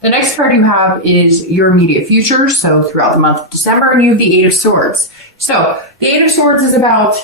The next card you have is your immediate future. So throughout the month of December, and you have the Eight of Swords. So the Eight of Swords is about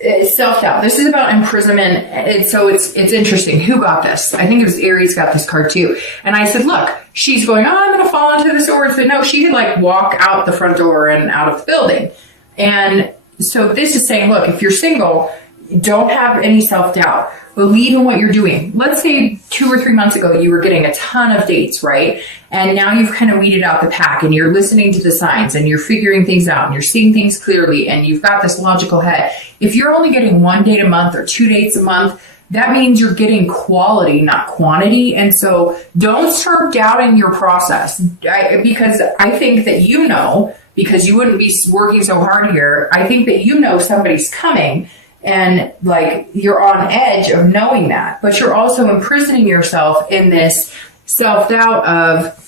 self-doubt. This is about imprisonment. So it's interesting. Who got this? I think it was Aries got this card too. And I said, look, she's going, oh, I'm going to fall into the swords. But no, she could like walk out the front door and out of the building. And so this is saying, look, if you're single, don't have any self-doubt. Believe in what you're doing. Let's say 2 or 3 months ago, you were getting a ton of dates, right? And now you've kind of weeded out the pack and you're listening to the signs and you're figuring things out and you're seeing things clearly and you've got this logical head. If you're only getting 1 date a month or 2 dates a month, that means you're getting quality, not quantity. And so don't start doubting your process because I think that because you wouldn't be working so hard here, I think that somebody's coming. And like you're on edge of knowing that, but you're also imprisoning yourself in this self-doubt of,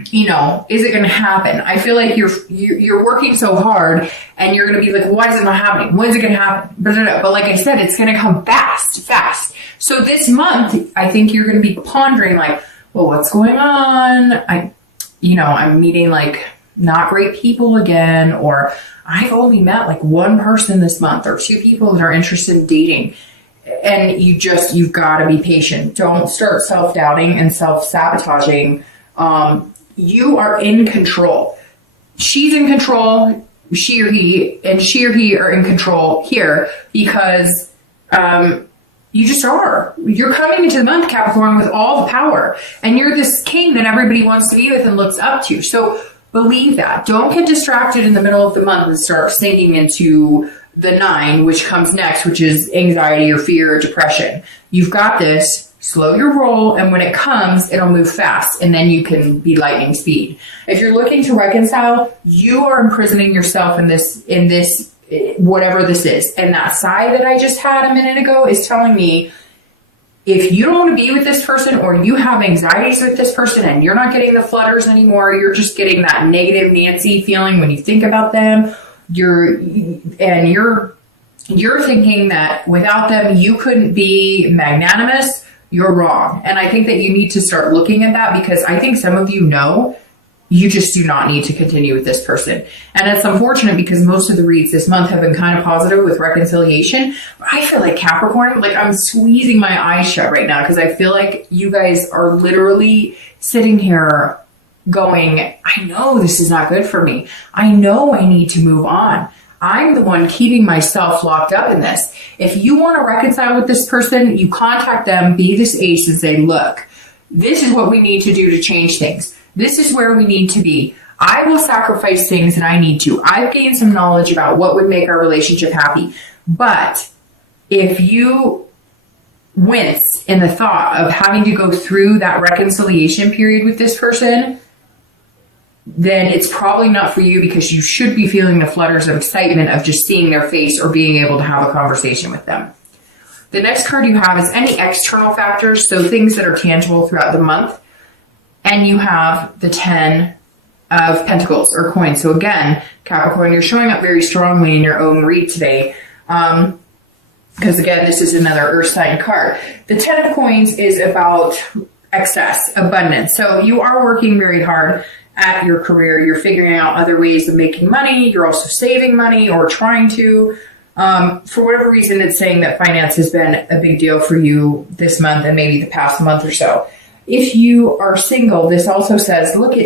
is it going to happen? I feel like you're working so hard and you're going to be like, why is it not happening? When's it going to happen? But like I said, it's going to come fast. So this month, I think you're going to be pondering like, well, what's going on? I'm meeting like not great people again, or I've only met like 1 person this month or 2 people that are interested in dating. And you've got to be patient. Don't start self-doubting and self-sabotaging. You are in control. She's in control, she or he are in control here because you just are. You're coming into the month, Capricorn, with all the power. And you're this king that everybody wants to be with and looks up to. So believe that. Don't get distracted in the middle of the month and start sinking into the 9, which comes next, which is anxiety or fear or depression. You've got this. Slow your roll, and when it comes, it'll move fast, and then you can be lightning speed. If you're looking to reconcile, you are imprisoning yourself in this whatever this is. And that sigh that I just had a minute ago is telling me, if you don't want to be with this person or you have anxieties with this person and you're not getting the flutters anymore, you're just getting that negative Nancy feeling when you think about them, you're thinking that without them, you couldn't be magnanimous, you're wrong. And I think that you need to start looking at that because I think some of you just do not need to continue with this person. And it's unfortunate because most of the reads this month have been kind of positive with reconciliation. But I feel like Capricorn, like I'm squeezing my eyes shut right now because I feel like you guys are literally sitting here going, I know this is not good for me. I know I need to move on. I'm the one keeping myself locked up in this. If you want to reconcile with this person, you contact them, be this ace and say, look, this is what we need to do to change things. This is where we need to be. I will sacrifice things that I need to. I've gained some knowledge about what would make our relationship happy. But if you wince in the thought of having to go through that reconciliation period with this person, then it's probably not for you because you should be feeling the flutters of excitement of just seeing their face or being able to have a conversation with them. The next card you have is any external factors, so things that are tangible throughout the month. And you have the 10 of Pentacles or coins. So again, Capricorn, you're showing up very strongly in your own read today. Because again, this is another earth sign card. The 10 of coins is about excess, abundance. So you are working very hard at your career. You're figuring out other ways of making money. You're also saving money or trying to. For whatever reason, it's saying that finance has been a big deal for you this month and maybe the past month or so. If you are single, this also says, look,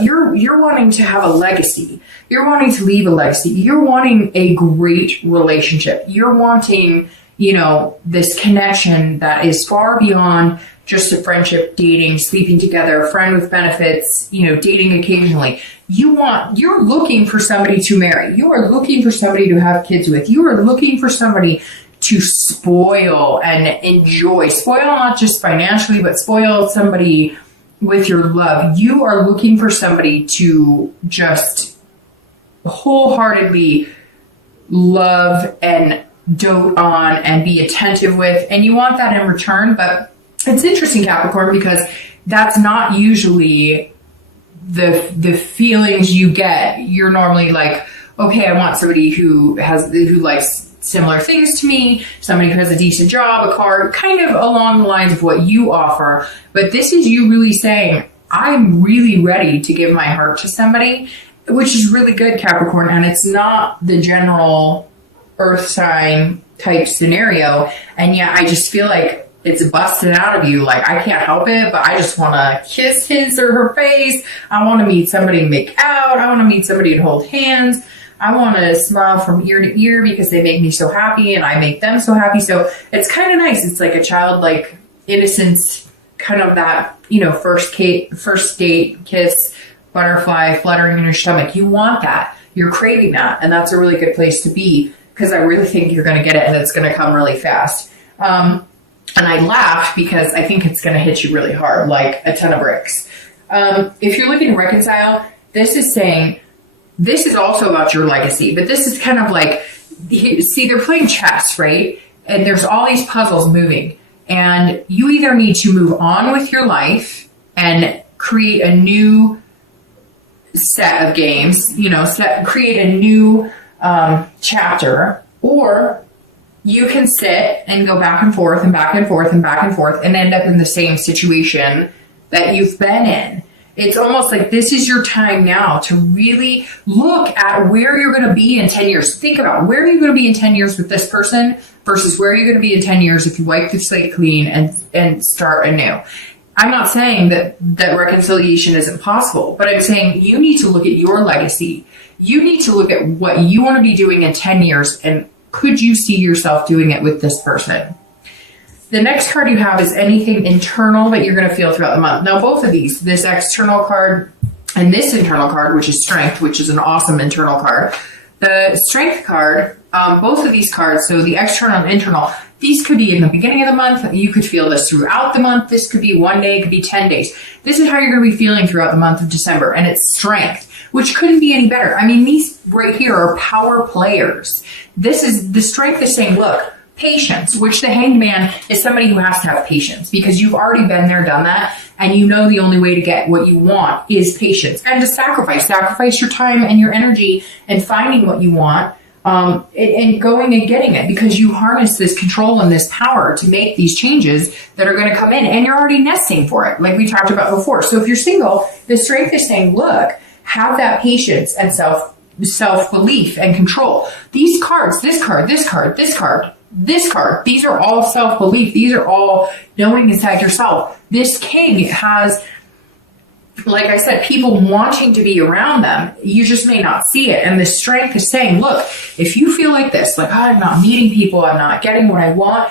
you're wanting to have a legacy. You're wanting to leave a legacy. You're wanting a great relationship. You're wanting, this connection that is far beyond just a friendship, dating, sleeping together, friend with benefits, dating occasionally. You're looking for somebody to marry. You are looking for somebody to have kids with. You are looking for somebody to spoil and enjoy. Spoil not just financially, but spoil somebody with your love. You are looking for somebody to just wholeheartedly love and dote on and be attentive with. And you want that in return. But it's interesting, Capricorn, because that's not usually the feelings you get. You're normally like, okay, I want somebody who likes similar things to me, somebody who has a decent job, a car, kind of along the lines of what you offer. But this is you really saying, I'm really ready to give my heart to somebody, which is really good, Capricorn. And it's not the general earth sign type scenario. And yet I just feel like it's busted out of you. Like, I can't help it, but I just want to kiss his or her face. I want to meet somebody and make out. I want to meet somebody and hold hands. I want to smile from ear to ear because they make me so happy and I make them so happy. So it's kind of nice. It's like a childlike innocence, kind of that, you know, first date kiss, butterfly fluttering in your stomach. You want that. You're craving that. And that's a really good place to be, because I really think you're going to get it and it's going to come really fast. And I laughed because I think it's going to hit you really hard, like a ton of bricks. If you're looking to reconcile, this is saying, this is also about your legacy, but this is kind of like, see, they're playing chess, right? And there's all these puzzles moving, and you either need to move on with your life and create a new set of games, you know, create a new chapter, or you can sit and go back and forth and back and forth and back and forth and end up in the same situation that you've been in. It's almost like this is your time now to really look at where you're going to be in 10 years. Think about, where are you going to be in 10 years with this person versus where are you going to be in 10 years if you wipe the slate clean and start anew. I'm not saying that reconciliation isn't possible, but I'm saying you need to look at your legacy. You need to look at what you want to be doing in 10 years, and could you see yourself doing it with this person? The next card you have is anything internal that you're going to feel throughout the month. Now, both of these, this external card and this internal card, which is strength, which is an awesome internal card. The strength card, both of these cards, so the external and internal, these could be in the beginning of the month. You could feel this throughout the month. This could be 1 day, it could be 10 days. This is how you're going to be feeling throughout the month of December, and it's strength, which couldn't be any better. I mean, these right here are power players. This is, the strength is saying, look, patience, which the Hanged Man is somebody who has to have patience, because you've already been there, done that, and you know the only way to get what you want is patience, and to sacrifice your time and your energy and finding what you want, and going and getting it, because you harness this control and this power to make these changes that are going to come in, and you're already nesting for it, like we talked about before. So if you're single, the strength is saying, look, have that patience and self-belief and control. These cards, this card, this card, this card, this card, these are all self-belief. These are all knowing inside yourself. This king has, like I said, people wanting to be around them. You just may not see it. And the strength is saying, look, if you feel like this, like, oh, I'm not meeting people, I'm not getting what I want,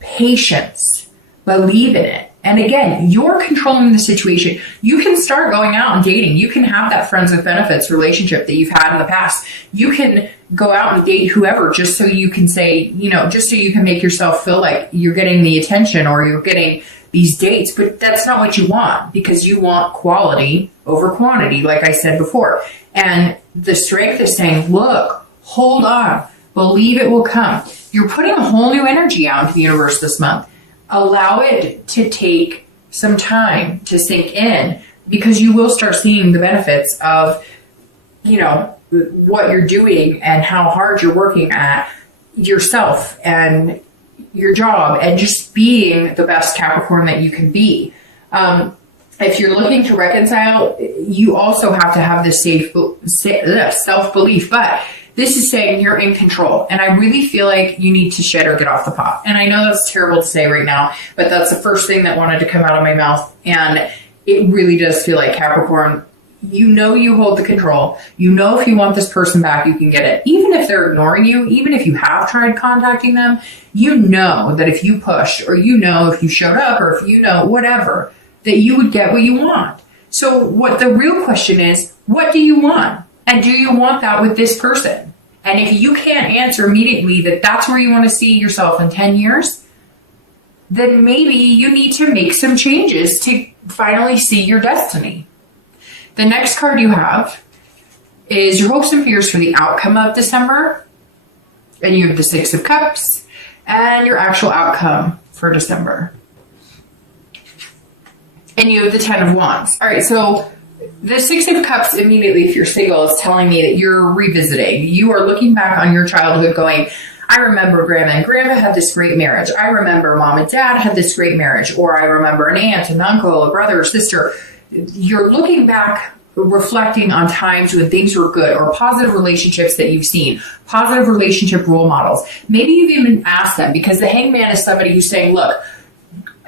patience, believe in it. And again, you're controlling the situation. You can start going out and dating. You can have that friends with benefits relationship that you've had in the past. You can go out and date whoever, just so you can say, you know, just so you can make yourself feel like you're getting the attention or you're getting these dates. But that's not what you want, because you want quality over quantity, like I said before. And the strength is saying, look, hold on, believe it will come. You're putting a whole new energy out into the universe this month. Allow it to take some time to sink in, because you will start seeing the benefits of, you know, what you're doing and how hard you're working at yourself and your job and just being the best Capricorn that you can be. If you're looking to reconcile, you also have to have this self-belief, but this is saying you're in control. And I really feel like you need to shed or get off the pot. And I know that's terrible to say right now, but that's the first thing that wanted to come out of my mouth. And it really does feel like, Capricorn, you know you hold the control. You know if you want this person back, you can get it. Even if they're ignoring you, even if you have tried contacting them, you know that if you pushed, or you know if you showed up, or if you know whatever, that you would get what you want. So what the real question is, what do you want? And do you want that with this person? And if you can't answer immediately that that's where you want to see yourself in 10 years, then maybe you need to make some changes to finally see your destiny. The next card you have is your hopes and fears for the outcome of December. And you have the Six of Cups and your actual outcome for December. And you have the Ten of Wands. All right, so the Six of Cups immediately, if you're single, is telling me that you're revisiting. You are looking back on your childhood going, I remember grandma and grandpa had this great marriage. I remember mom and dad had this great marriage. Or I remember an aunt, an uncle, a brother or sister. You're looking back, reflecting on times when things were good, or positive relationships that you've seen, positive relationship role models. Maybe you've even asked them, because the hangman is somebody who's saying, look,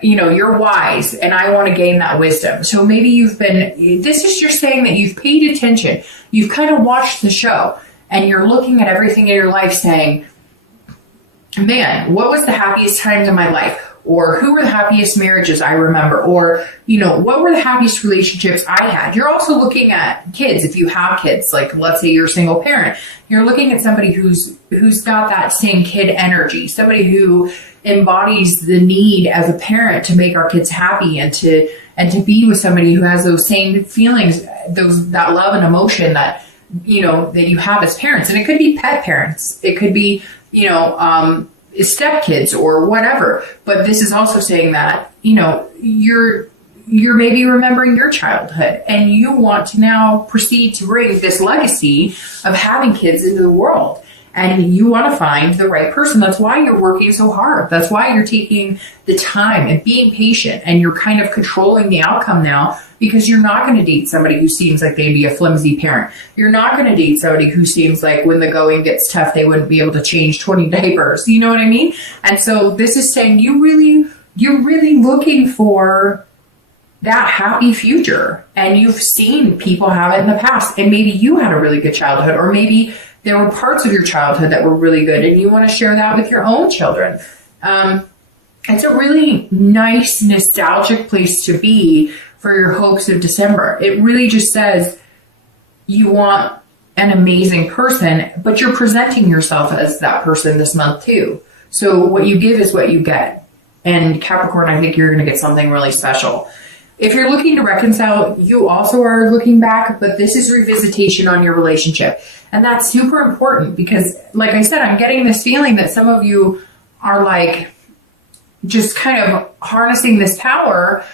you're wise and I want to gain that wisdom. So maybe this is just saying that you've paid attention. You've kind of watched the show and you're looking at everything in your life saying, man, what was the happiest times in my life? Or who were the happiest marriages I remember? Or, what were the happiest relationships I had? You're also looking at kids. If you have kids, like let's say you're a single parent, you're looking at somebody who's got that same kid energy, somebody who embodies the need as a parent to make our kids happy and to be with somebody who has those same feelings, that love and emotion that, that you have as parents. And it could be pet parents. It could be, stepkids or whatever. But this is also saying that, you're maybe remembering your childhood and you want to now proceed to bring this legacy of having kids into the world. And you want to find the right person. That's why you're working so hard. That's why you're taking the time and being patient, and you're kind of controlling the outcome now, because you're not going to date somebody who seems like they'd be a flimsy parent. You're not going to date somebody who seems like when the going gets tough, they wouldn't be able to change 20 diapers. You know what I mean? And so this is saying you're really looking for that happy future, and you've seen people have it in the past, and maybe you had a really good childhood, or maybe there were parts of your childhood that were really good and you want to share that with your own children. It's a really nice, nostalgic place to be for your hopes of December. It really just says you want an amazing person, but you're presenting yourself as that person this month too. So what you give is what you get. And Capricorn, I think you're going to get something really special. If you're looking to reconcile, you also are looking back, but this is revisitation on your relationship. And that's super important because, like I said, I'm getting this feeling that some of you are like just kind of harnessing this power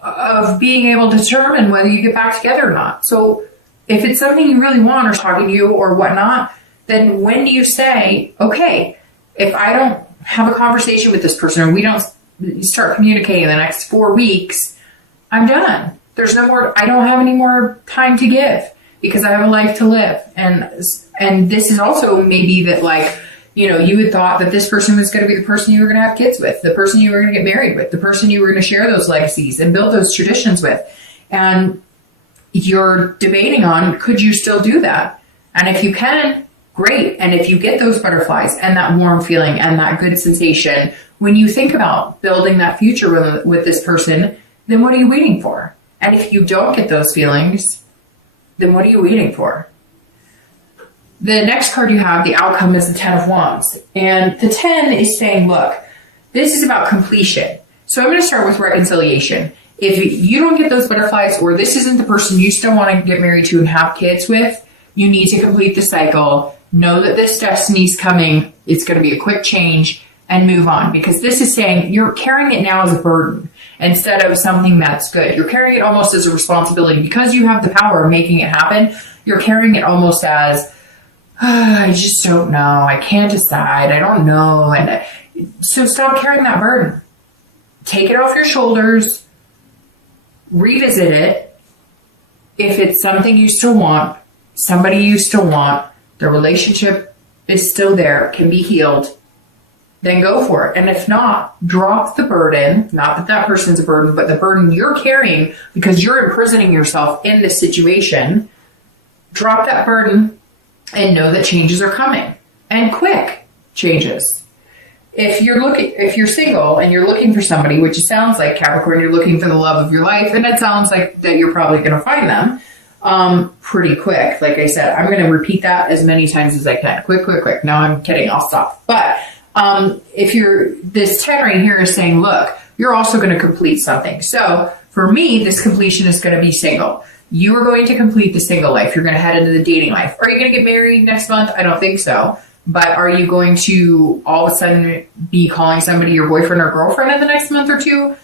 of being able to determine whether you get back together or not. So if it's something you really want or talking to you or whatnot, then when do you say, okay, if I don't have a conversation with this person or we don't start communicating in the next 4 weeks, I'm done. There's no more, I don't have any more time to give because I have a life to live. And this is also maybe that, like, you had thought that this person was going to be the person you were going to have kids with, the person you were going to get married with, the person you were going to share those legacies and build those traditions with. And you're debating on, could you still do that? And if you can, great. And if you get those butterflies and that warm feeling and that good sensation, when you think about building that future with this person, then what are you waiting for? And if you don't get those feelings, then what are you waiting for? The next card you have, the outcome, is the 10 of Wands. And the 10 is saying, look, this is about completion. So I'm going to start with reconciliation. If you don't get those butterflies, or this isn't the person you still want to get married to and have kids with, you need to complete the cycle. Know that this destiny's coming. It's going to be a quick change and move on, because this is saying you're carrying it now as a burden instead of something that's good. You're carrying it almost as a responsibility because you have the power of making it happen. You're carrying it almost as, I just don't know. I can't decide. I don't know. And so stop carrying that burden. Take it off your shoulders. Revisit it. If it's something you still want, somebody you still want, the relationship is still there, can be healed, then go for it. And if not, drop the burden. Not that that person's a burden, but the burden you're carrying because you're imprisoning yourself in this situation. Drop that burden and know that changes are coming, and quick changes. If you're single and you're looking for somebody, which it sounds like, Capricorn, you're looking for the love of your life, and it sounds like that you're probably going to find them pretty quick. Like I said, I'm going to repeat that as many times as I can. Quick, quick, quick. No, I'm kidding. I'll stop. But this 10 right here is saying, look, you're also going to complete something. So for me, this completion is going to be single. You are going to complete the single life. You're going to head into the dating life. Are you going to get married next month? I don't think so. But are you going to all of a sudden be calling somebody your boyfriend or girlfriend in the next month or two?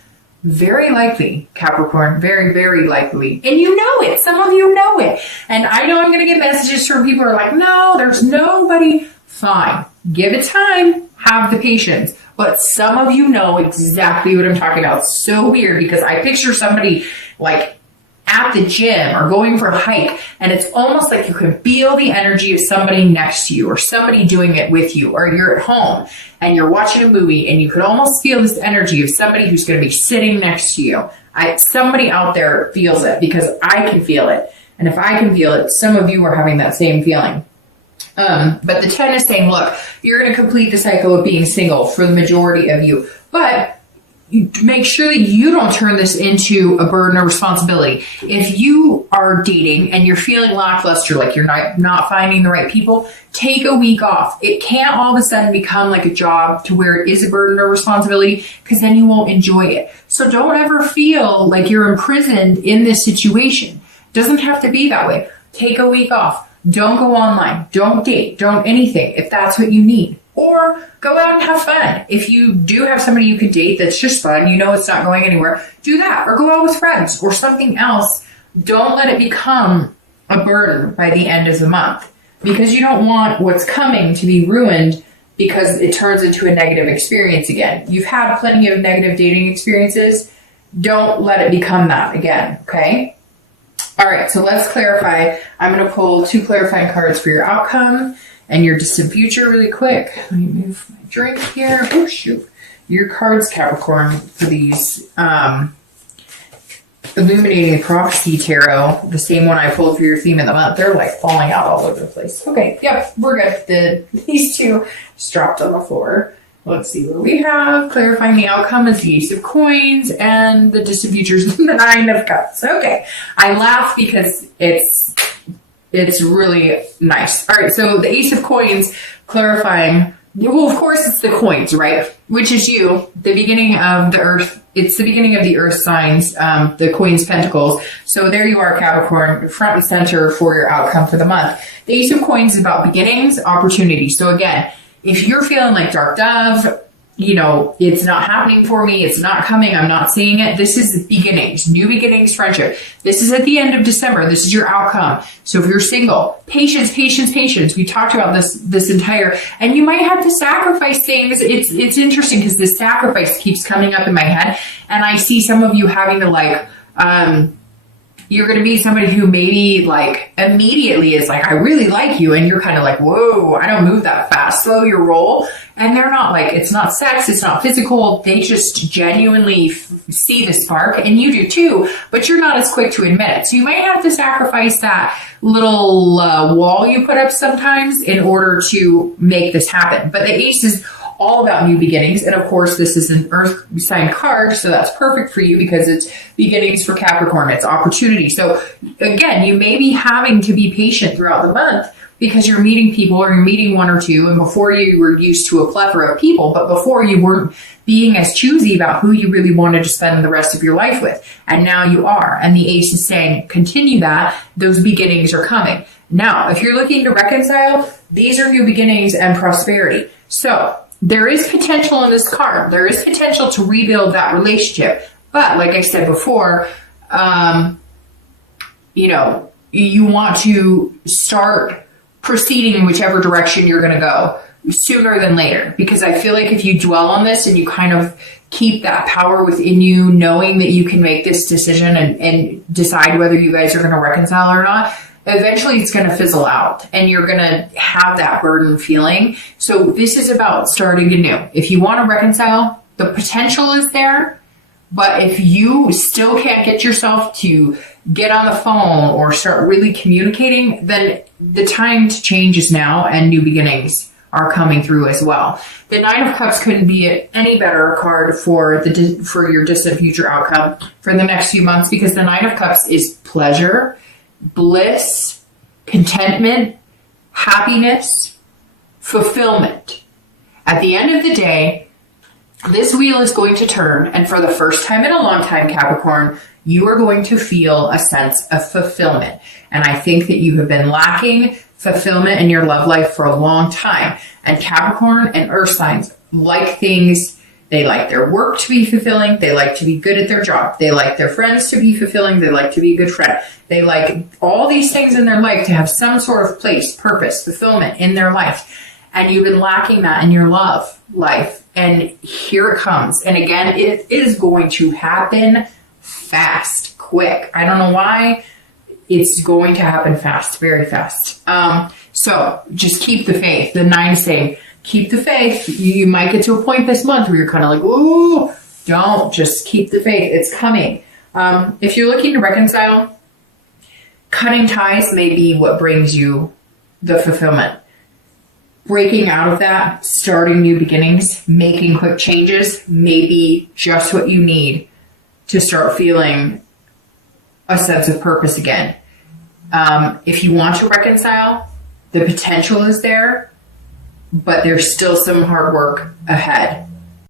Very likely, Capricorn. Very, very likely. And you know it. Some of you know it. And I know I'm going to get messages from people who are like, no, there's nobody. Fine. Give it time, have the patience. But some of you know exactly what I'm talking about. It's so weird because I picture somebody like at the gym or going for a hike, and it's almost like you can feel the energy of somebody next to you or somebody doing it with you, or you're at home and you're watching a movie and you could almost feel this energy of somebody who's going to be sitting next to you. Somebody out there feels it because I can feel it. And if I can feel it, some of you are having that same feeling. But the 10 is saying, look, you're going to complete the cycle of being single for the majority of you, but you make sure that you don't turn this into a burden or responsibility. If you are dating and you're feeling lackluster, like you're not finding the right people, take a week off. It can't all of a sudden become like a job to where it is a burden or responsibility, because then you won't enjoy it. So don't ever feel like you're imprisoned in this situation. It doesn't have to be that way. Take a week off. Don't go online. Don't date. Don't anything if that's what you need. Or go out and have fun. If you do have somebody you can date that's just fun, you know it's not going anywhere, do that. Or go out with friends or something else. Don't let it become a burden by the end of the month, because you don't want what's coming to be ruined because it turns into a negative experience again. You've had plenty of negative dating experiences. Don't let it become that again, okay? All right, so let's clarify. I'm going to pull 2 clarifying cards for your outcome and your distant future really quick. Let me move my drink here. Oh, shoot. Your cards, Capricorn, for these Illuminating Prophecy Tarot, the same one I pulled for your theme of the month, they're like falling out all over the place. Okay, yep, we're good. These 2 just dropped on the floor. Let's see what we have. Clarifying the outcome is the Ace of Coins, and the distant future is the 9 of Cups. Okay, I laugh because it's really nice. All right, so the Ace of Coins clarifying, well, of course it's the coins, right? Which is you, the beginning of the earth. It's the beginning of the earth signs, the Queen's Pentacles. So there you are, Capricorn, front and center for your outcome for the month. The Ace of Coins is about beginnings, opportunity. So again, if you're feeling like Dark Dove, you know, it's not happening for me, it's not coming, I'm not seeing it. This is beginnings, new beginnings, friendship. This is at the end of December. This is your outcome. So if you're single, patience, patience, patience. We talked about this entire, and you might have to sacrifice things. It's interesting because this sacrifice keeps coming up in my head, and I see some of you having to like, you're going to be somebody who maybe like immediately is like, I really like you. And you're kind of like, whoa, I don't move that fast. Slow your roll. And they're not like, it's not sex. It's not physical. They just genuinely see the spark, and you do too, but you're not as quick to admit it. So you might have to sacrifice that little wall you put up sometimes in order to make this happen. But the Ace is all about new beginnings. And of course, this is an earth sign card, so that's perfect for you because it's beginnings for Capricorn. It's opportunity. So again, you may be having to be patient throughout the month because you're meeting people, or you're meeting 1 or 2. And before, you were used to a plethora of people, but before you weren't being as choosy about who you really wanted to spend the rest of your life with. And now you are. And the Ace is saying, continue that. Those beginnings are coming. Now, if you're looking to reconcile, these are new beginnings and prosperity. So there is potential in this card. There is potential to rebuild that relationship. But like I said before, you know, you want to start proceeding in whichever direction you're going to go sooner than later. Because I feel like if you dwell on this and you kind of keep that power within you, knowing that you can make this decision and decide whether you guys are going to reconcile or not, eventually it's going to fizzle out and you're going to have that burden feeling. So this is about starting anew. If you want to reconcile, the potential is there. But if you still can't get yourself to get on the phone or start really communicating, then the time to change is now, and new beginnings are coming through as well. The 9 of Cups couldn't be any better card for your distant future outcome for the next few months, because the 9 of Cups is pleasure, bliss, contentment, happiness, fulfillment. At the end of the day, this wheel is going to turn, and for the first time in a long time, Capricorn, you are going to feel a sense of fulfillment. And I think that you have been lacking fulfillment in your love life for a long time. And Capricorn and Earth signs like things. They like their work to be fulfilling. They like to be good at their job. They like their friends to be fulfilling. They like to be a good friend. They like all these things in their life to have some sort of place, purpose, fulfillment in their life. and you've been lacking that in your love life. And here it comes. And again, it is going to happen fast, quick. I don't know why. It's going to happen fast, very fast. So just keep the faith. The 9 saying, keep the faith. You might get to a point this month where you're kind of like, ooh, don't, just keep the faith. It's coming. If you're looking to reconcile, cutting ties may be what brings you the fulfillment. Breaking out of that, starting new beginnings, making quick changes may be just what you need to start feeling a sense of purpose again. If you want to reconcile, the potential is there, but there's still some hard work ahead.